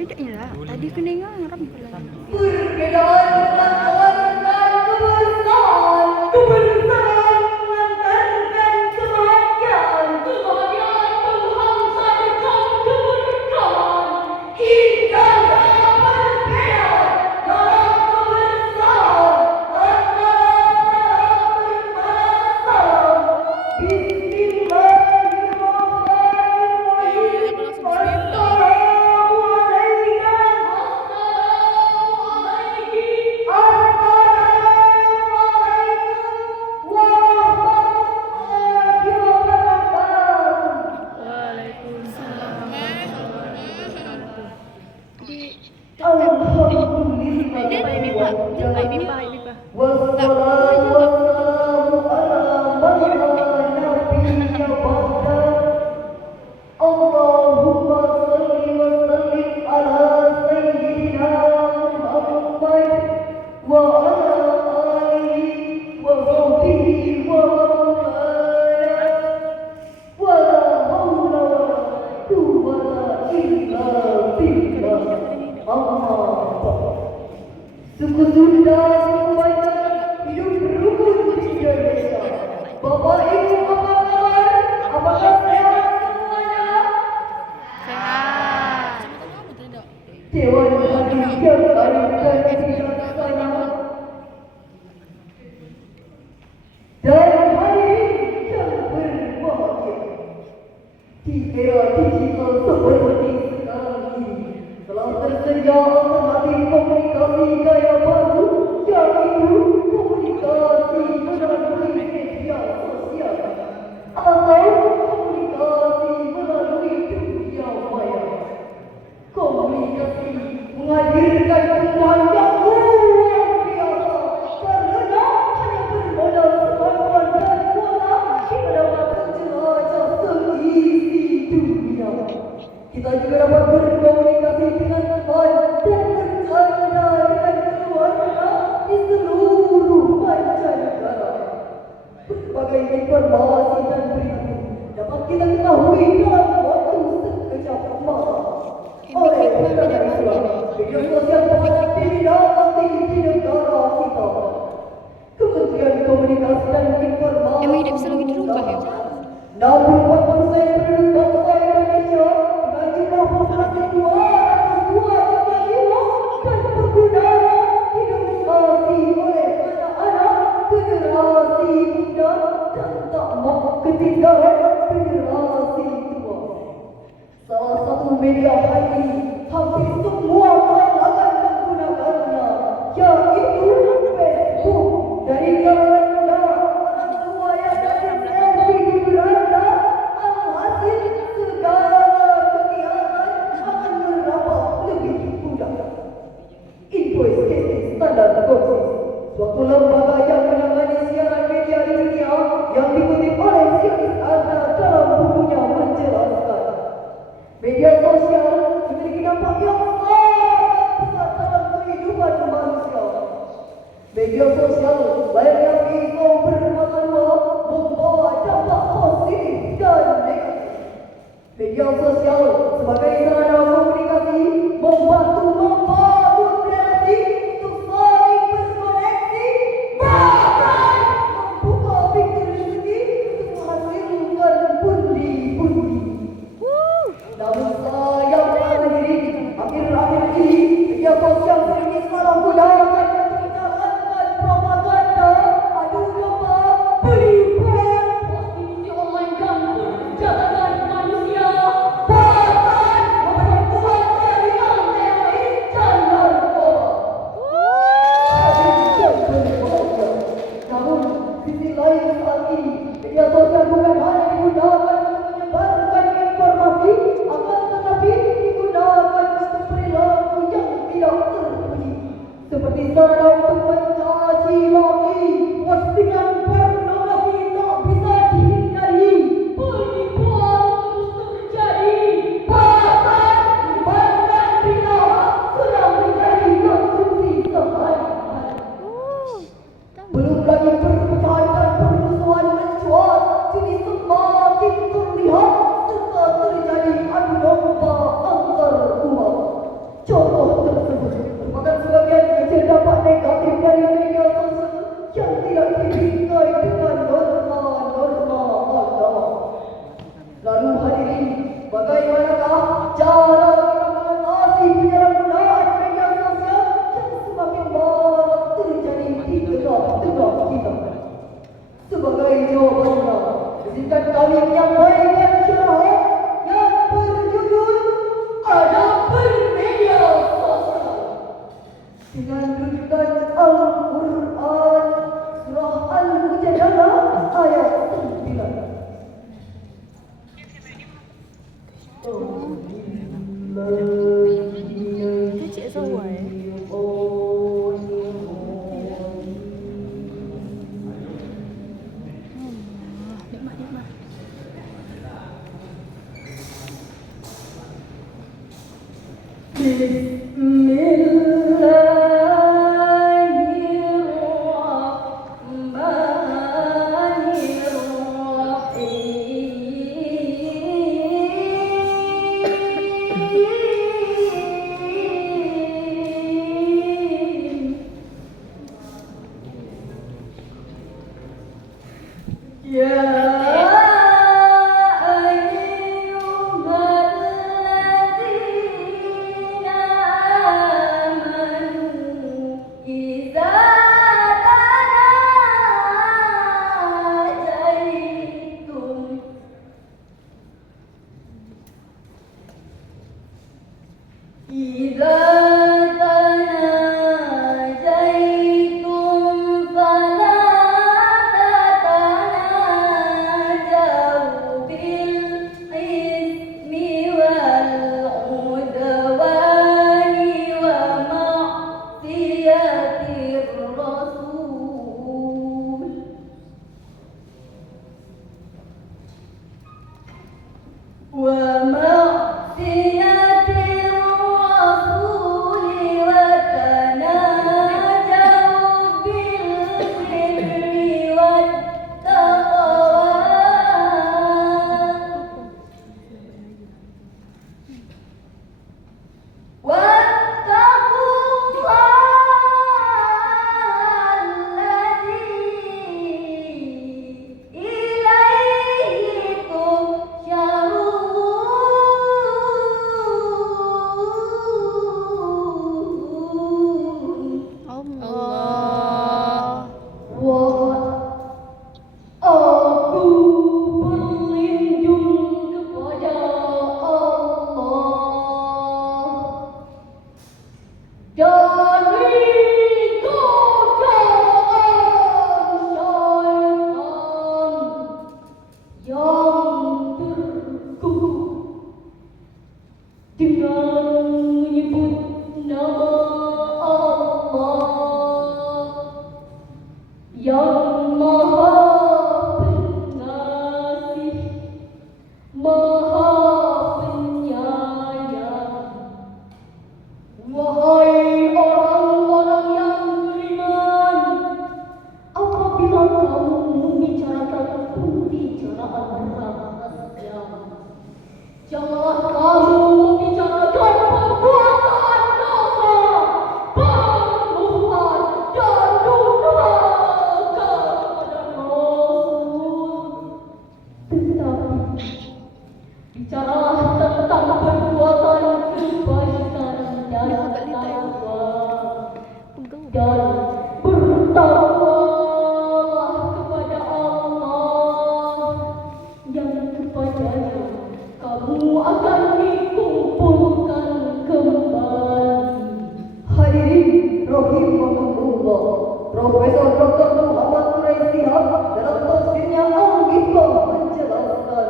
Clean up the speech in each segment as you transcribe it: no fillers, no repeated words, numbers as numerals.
idenya lah. Tadi kena ngarap pula. Perbedaan dan kebersamaan, kebersamaan mengantarkan kebahagiaan, kebahagiaan menghantarkan keberkahan. Indahnya perbedaan dalam kebersamaan, antara bermasalah. Suku Sunda, suku Banjar, hidup rukun di Indonesia. Bapak Ibu apa kabar? Apakah sehat semuanya? Sehat. Dewan Hadi yang akan dilaksanakan. Dan hari yang berbahagia di era digital seperti sekarang ini telah tersedia alternatif komunikasi gaya baru, yaitu komunikasi melalui media sosial atau komunikasi melalui dunia maya. Komunikasi menghadirkan perubahan yang luar biasa karena hanya bermodal kemampuan dan kuota kita dapat menjelajah seisi dunia. Kita juga dapat berkomunikasi dengan teman dan bercanda dengan keluarga di seluruh mancanegara. Berbagai informasi dan berita dapat kita ketahui dalam waktu sekejap mata. Oleh karena itulah, media sosial menghadapi penting di negara kita. Kementerian Komunikasi dan Informasi Emang hidup selalu dirubah ya? 64% penduduk bangsa Indonesia dengan jumlah populasi 202 juta jiwa dan penggunanya didominasi oleh anak-anak, generasi muda dan tak mau ketinggalan generasi tua. Salah satu media hari ini hampir semua kalangan menggunakannya, yaitu Facebook. Dari kalangan muda, orang tua yang selfie di beranda, alhasil segala kegiatan akan merambah lebih mudah. Invoice Standard Courses, suatu lembaga yang menangani siaran media di dunia yang dikutip oleh Sianis Arna dalam bukunya menjelaskan. Media sosial memiliki dampak yang sangat besar dalam kehidupan manusia. Media sosial baik yang itu bermata dua membawa dampak positif dan negatif. Media sosial sebagai sarana komunikasi membantu membangun relasi untuk saling berkoneksi, bahkan membuka pintu rezeki untuk menghasilkan pundi-pundi. Namun sayang pada diri, akhir-akhir ini media sosial sering disalahgunakan untuk menjalankan propaganda, adu domba, penipuan, prostitusi online dan perjalanan manusia, bahkan memperkuat jaringan teroris dan narkoba. Namun sisi lain saat ini, media sosial bukan hanya digunakan untuk menyebarkan informasi, akan tetapi digunakan untuk perilaku yang tidak terpuji, seperti sarana untuk mencaci maki, postingan pornografi tak bisa dihindari, penipuan terus terjadi, bahkan menyebarkan berita sudah menjadi konsumsi sehari-hari. Belum lagi perpecahan dan permusuhan mencuat, kini semakin terlihat serta terjadi adu domba antar umat. dengan rujukan Al-Quran surah Al-Mujadalah ayat 9. Dia cik Zawai. Nikmat. Profesor Dr. Muhammad Quraisy dalam tafsirnya Al-Hikmah menjelaskan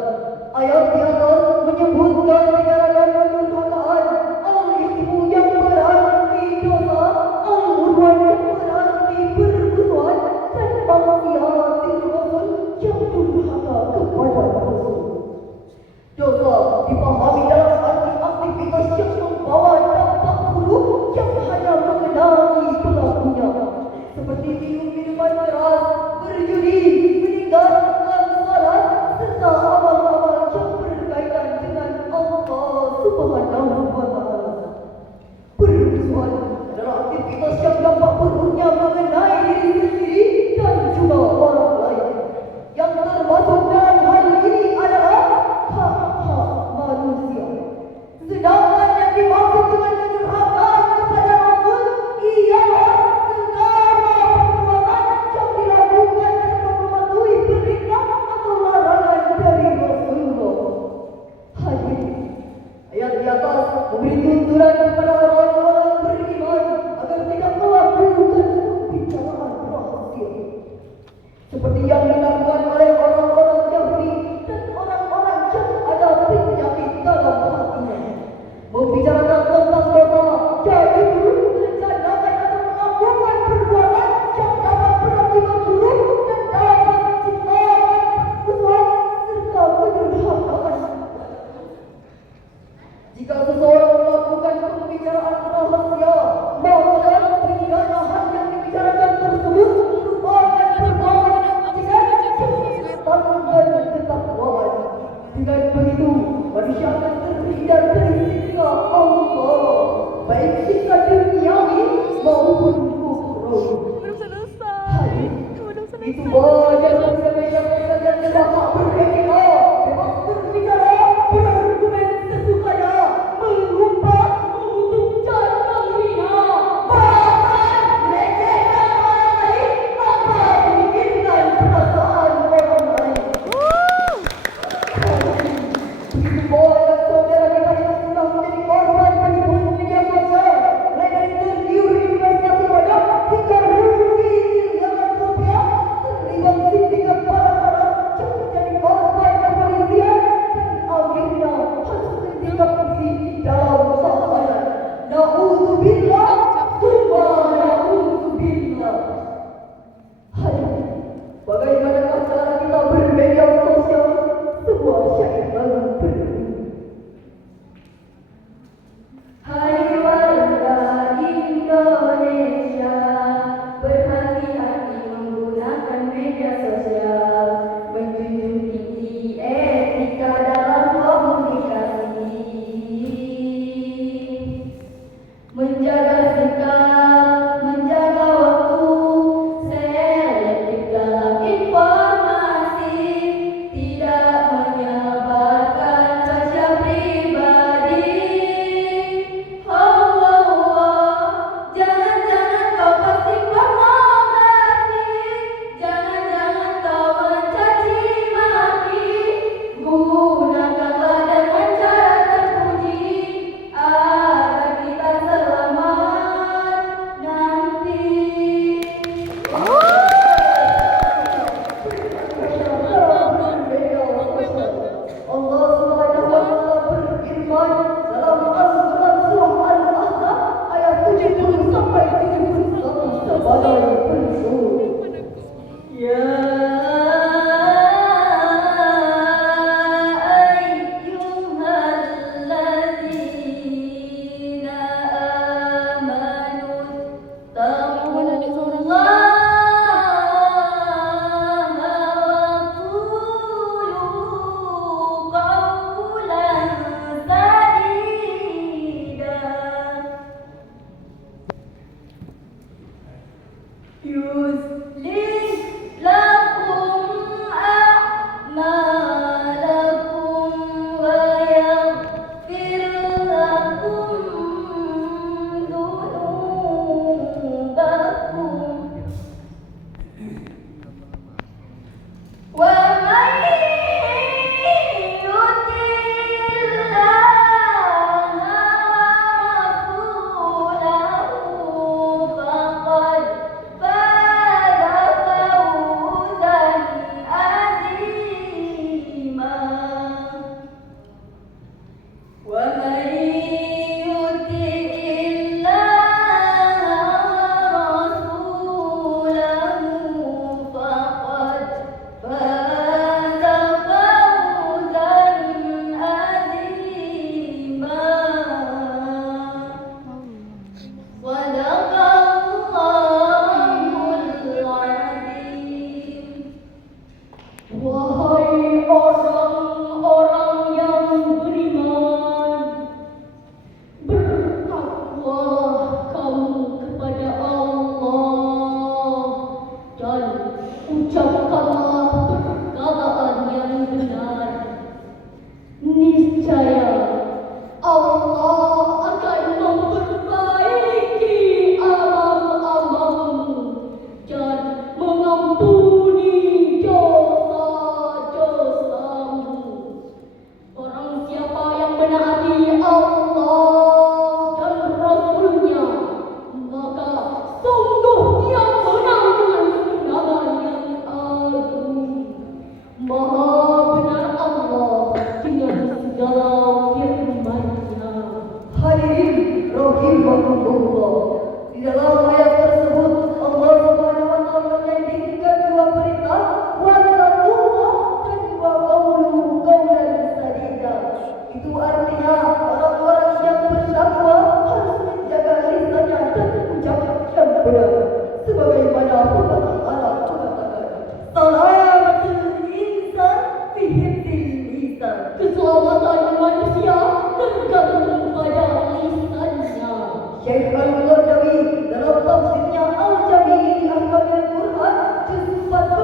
ayat di atas menyebutkan tindakan pendurhakaan Al-Ithmu yang berarti dosa, Al-Udwan yang berarti berbuat, dan maksiatil Rasul yang durhaka kepada Rasul. Dosa dipahami dalam arti aktivitas yang membawa dampak buruk yang hanya mengenai pelakunya, seperti minum-minuman keras, berjudi, meninggalkan salat, serta amal-amal yang berkaitan dengan Allah Subhanahu wa Ta'ala. Permusuhan adalah aktivitas yang dampak buruknya mengenai diri sendiri dan juga orang lain. Yang termasuk dalam hal ini adalah hak-hak manusia. Sedangkan yang dimaksud dengan kedurhakaan kepada Rasul ialah segala perbuatan yang dilakukan Itu banyak berbeda dan terdapat beretika, bebas berbicara, berargumen sesukanya, mengumpat, mengutuk dan menghina, bahkan melecehkan orang lain tanpa memikirkan perasaan orang lain. Begitu banyak saudara kita yang sudah menjadi korban penipuan media sosial, mulai dari tergiur investasi bodong hingga rugi miliaran rupiah, terlibat sindikat barang-barang yang menjadi korban kepolisian dan akhirnya harus ditangkap di dalam tahanan. Na'udzubillah, summa na'udzubillah. Hai, bagaimanakah cara kita bermedia sosial? Sebuah syair baru berbunyi. Hai warga Indonesia, berhati-hati menggunakan media sosial, menjunjung tinggi etika dalam komunikasi, menjaga sikap, menjaga waktu, selektif dalam informasi, tidak menyebarkan rahasia pribadi. Jangan-jangan kau posting pornografi, jangan-jangan kau mencaci maki, gunakanlah dengan cara terpuji agar kita selamat nanti. Allah Subhanahu wa taala berfirman dalam Al-Quran surah Al-Ahzab ayat 70 sampai 71 sebagai berikut. Ya ayyuhalladzina amanu taqullaha yuslih lakum a'malakum wa yaghfir lakum dzunubakum wa man wahai orang-orang yang beriman, bertakwalah kamu kepada Allah dan ucapkanlah perkataan yang benar. Niscaya Allah akan memperbaiki amal-amalmu dan mengampuni dosa-dosamu. Orang siapa yang menaati Allah dan Rasul-Nya, maka sungguh dia menang dengan kemenangan yang agung. Maha benar Allah dengan segala firman-Nya. Hadirin rahimahumullah, di dalam ayat tersebut Allah Subhanahu wa taala menyandingkan dua perintah, wattaqullah dan wa qawlu qawlan sadida. Itu artinya orang-orang yang bertakwa harus menjaga lisannya dan ucapan yang benar, sebagaimana pepatah Arab mengatakan, salamatul insan fi hifdzil lisan. Keselamatan manusia tergantung pada lisannya. Syekh Al-Qardawi dalam tafsirnya Al-Jami' li Ahkamil Quran juz 14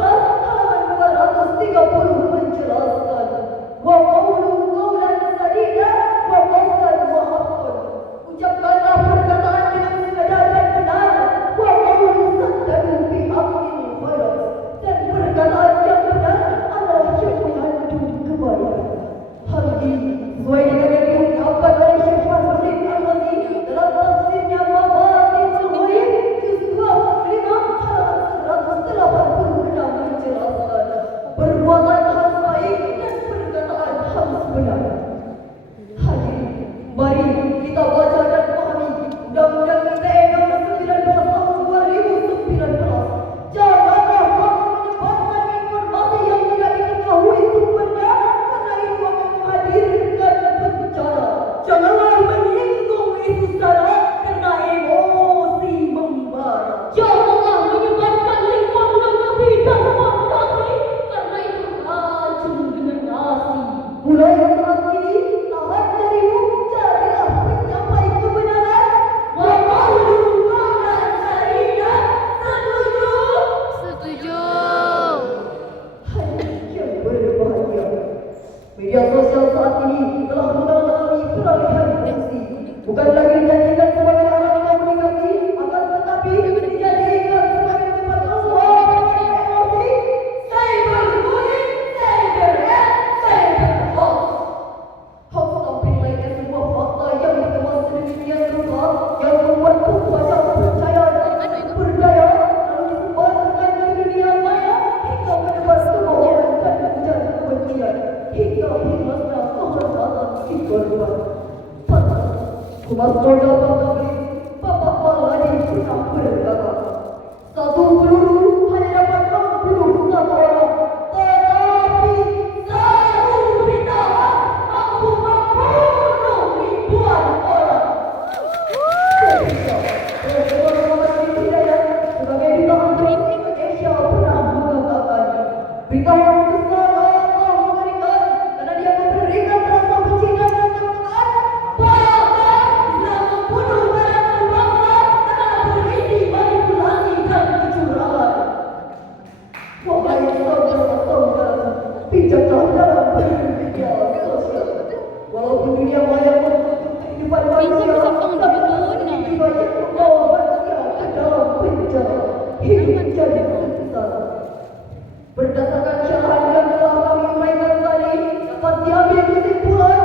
berdasarkan syarahan yang telah kami uraikan tadi dapat diambil kesimpulan.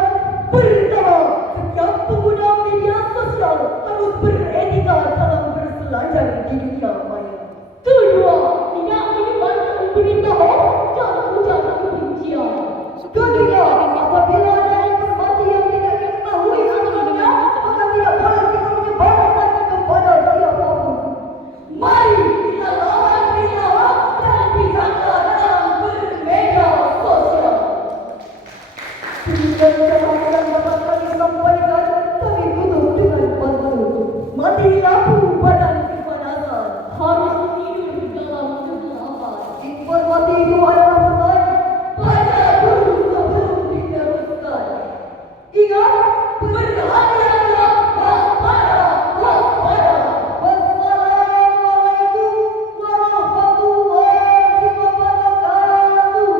Pertama, setiap pengguna media sosial harus beretika dalam berselancar di dunia maya. Kedua, tidak menyebarkan berita hoax dan ucapan kebencian. Ketiga, apabila ada informasi yang tidak diketahui asalnya, maka tidak boleh kita menyebarkan kepada siapapun. Mari kita lawan berita hoax dan bijaklah dalam bermedia sosial. Demikian syarahan yang dapat kami sampaikan, kami tutup dengan pantun. Mati lampu badan kepanasan, harus tidur dalam kegelapan. Informasi itu adalah pesan, baca dulu sebelum diteruskan. Ingat, berhati-hatilah, waspada, waspada. Wassalamualaikum warahmatullahi wabarakatuh.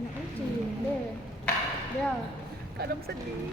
Nak uji deh. Dia. Kak Dom sedih.